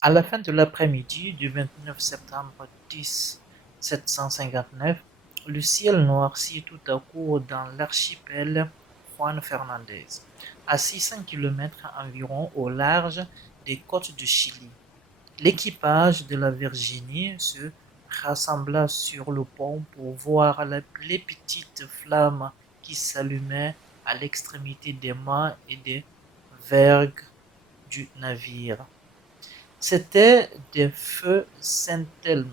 À la fin de l'après-midi du 29 septembre 1759, le ciel noircit tout à coup dans l'archipel Juan Fernandez, à 600 km environ au large des côtes du Chili. L'équipage de la Virginie se rassembla sur le pont pour voir les petites flammes qui s'allumaient à l'extrémité des mâts et des vergues du navire. C'étaient des feux Saint-Elme,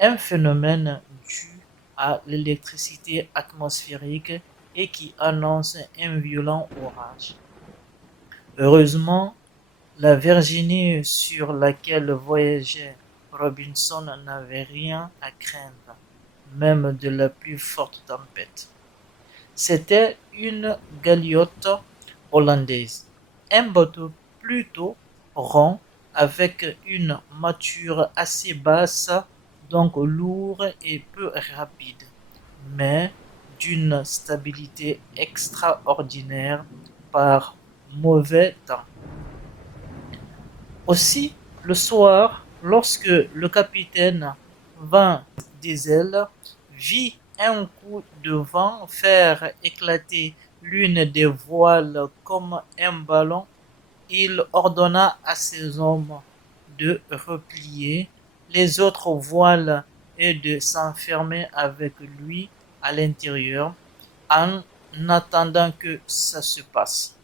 un phénomène dû à l'électricité atmosphérique et qui annonce un violent orage. Heureusement, la Virginie sur laquelle voyageait Robinson n'avait rien à craindre, même de la plus forte tempête. C'était une galiote hollandaise, un bateau plutôt rond avec une mâture assez basse, donc lourd et peu rapide, mais d'une stabilité extraordinaire par mauvais temps. Aussi, le soir, lorsque le capitaine Van Diesel vit un coup de vent faire éclater l'une des voiles comme un ballon, il ordonna à ses hommes de replier les autres voiles et de s'enfermer avec lui à l'intérieur en attendant que ça se passe.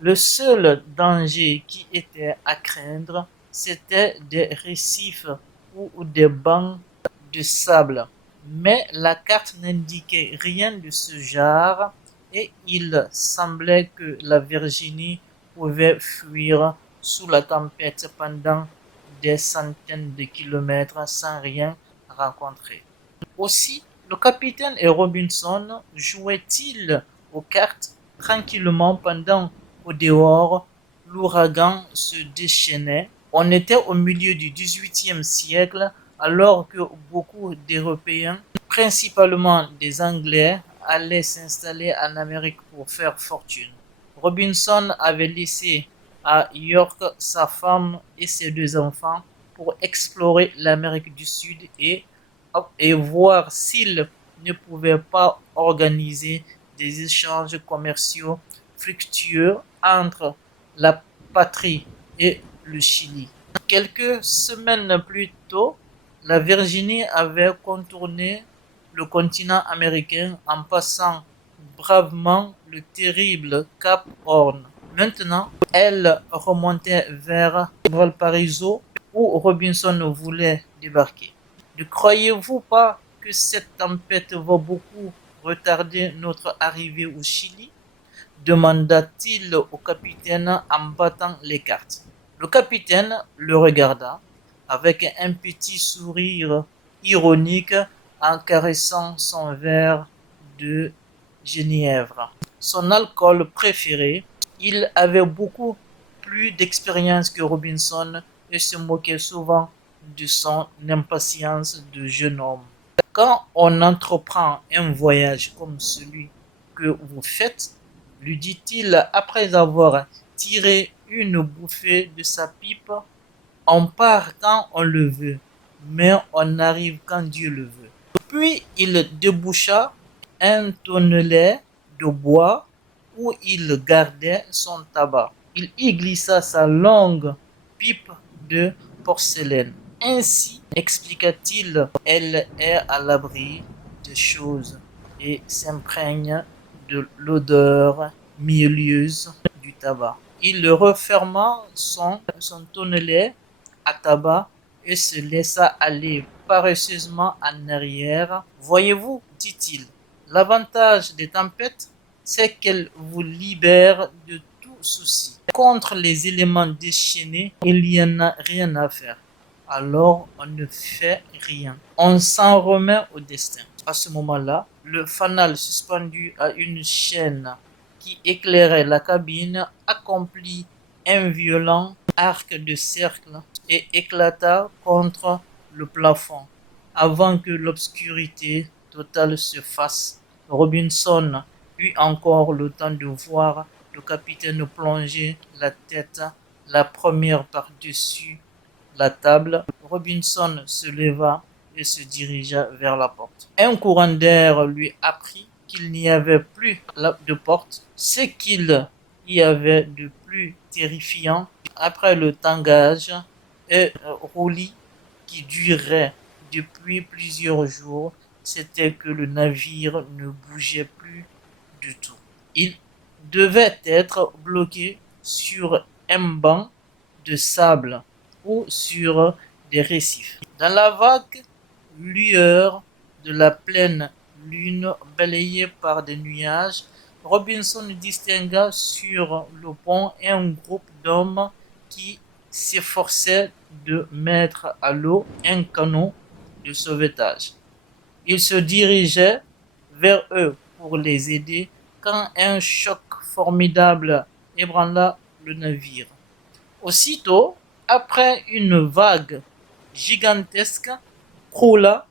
Le seul danger qui était à craindre, c'était des récifs ou des bancs de sable. Mais la carte n'indiquait rien de ce genre et il semblait que la Virginie pouvait fuir sous la tempête pendant des centaines de kilomètres sans rien rencontrer. Aussi, le capitaine et Robinson jouaient-ils aux cartes tranquillement pendant qu'au dehors, l'ouragan se déchaînait. On était au milieu du XVIIIe siècle alors que beaucoup d'Européens, principalement des Anglais, allaient s'installer en Amérique pour faire fortune. Robinson avait laissé à York sa femme et ses deux enfants pour explorer l'Amérique du Sud et voir s'il ne pouvait pas organiser des échanges commerciaux fructueux entre la patrie et le Chili. Quelques semaines plus tôt, la Virginie avait contourné le continent américain en passant bravement le terrible Cap Horn. Maintenant, elle remontait vers Valparaiso où Robinson voulait débarquer. Ne croyez-vous pas que cette tempête va beaucoup retarder notre arrivée au Chili? Demanda-t-il au capitaine en battant les cartes. Le capitaine le regarda avec un petit sourire ironique en caressant son verre de genièvre. Son alcool préféré, il avait beaucoup plus d'expérience que Robinson et se moquait souvent de son impatience de jeune homme. Quand on entreprend un voyage comme celui que vous faites, lui dit-il après avoir tiré une bouffée de sa pipe, on part quand on le veut, mais on arrive quand Dieu le veut. Puis il déboucha un tonnelet de bois où il gardait son tabac. Il y glissa sa longue pipe de porcelaine. Ainsi, expliqua-t-il, elle est à l'abri des choses et s'imprègne de l'odeur mielleuse du tabac. Il referma son tonnelet à tabac et se laissa aller paresseusement en arrière. Voyez-vous, dit-il, l'avantage des tempêtes, c'est qu'elles vous libèrent de tout souci. Contre les éléments déchaînés, il n'y en a rien à faire. Alors on ne fait rien. On s'en remet au destin. À ce moment-là, le fanal suspendu à une chaîne qui éclairait la cabine accomplit un violent arc de cercle et éclata contre le plafond. Avant que l'obscurité totale se fasse, Robinson eut encore le temps de voir le capitaine plonger la tête la première par-dessus la table, Robinson se leva et se dirigea vers la porte. Un courant d'air lui apprit qu'il n'y avait plus de porte, ce qu'il y avait de plus terrifiant après le tangage et roulis qui durait depuis plusieurs jours, c'était que le navire ne bougeait plus du tout. Il devait être bloqué sur un banc de sable ou sur des récifs. Dans la vague lueur de la pleine lune balayée par des nuages, Robinson distingua sur le pont un groupe d'hommes qui s'efforçaient de mettre à l'eau un canot de sauvetage. Il se dirigeait vers eux pour les aider quand un choc formidable ébranla le navire. Aussitôt, après une vague gigantesque croula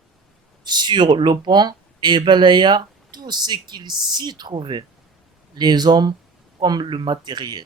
sur le pont et balaya tout ce qu'il s'y trouvait, les hommes comme le matériel.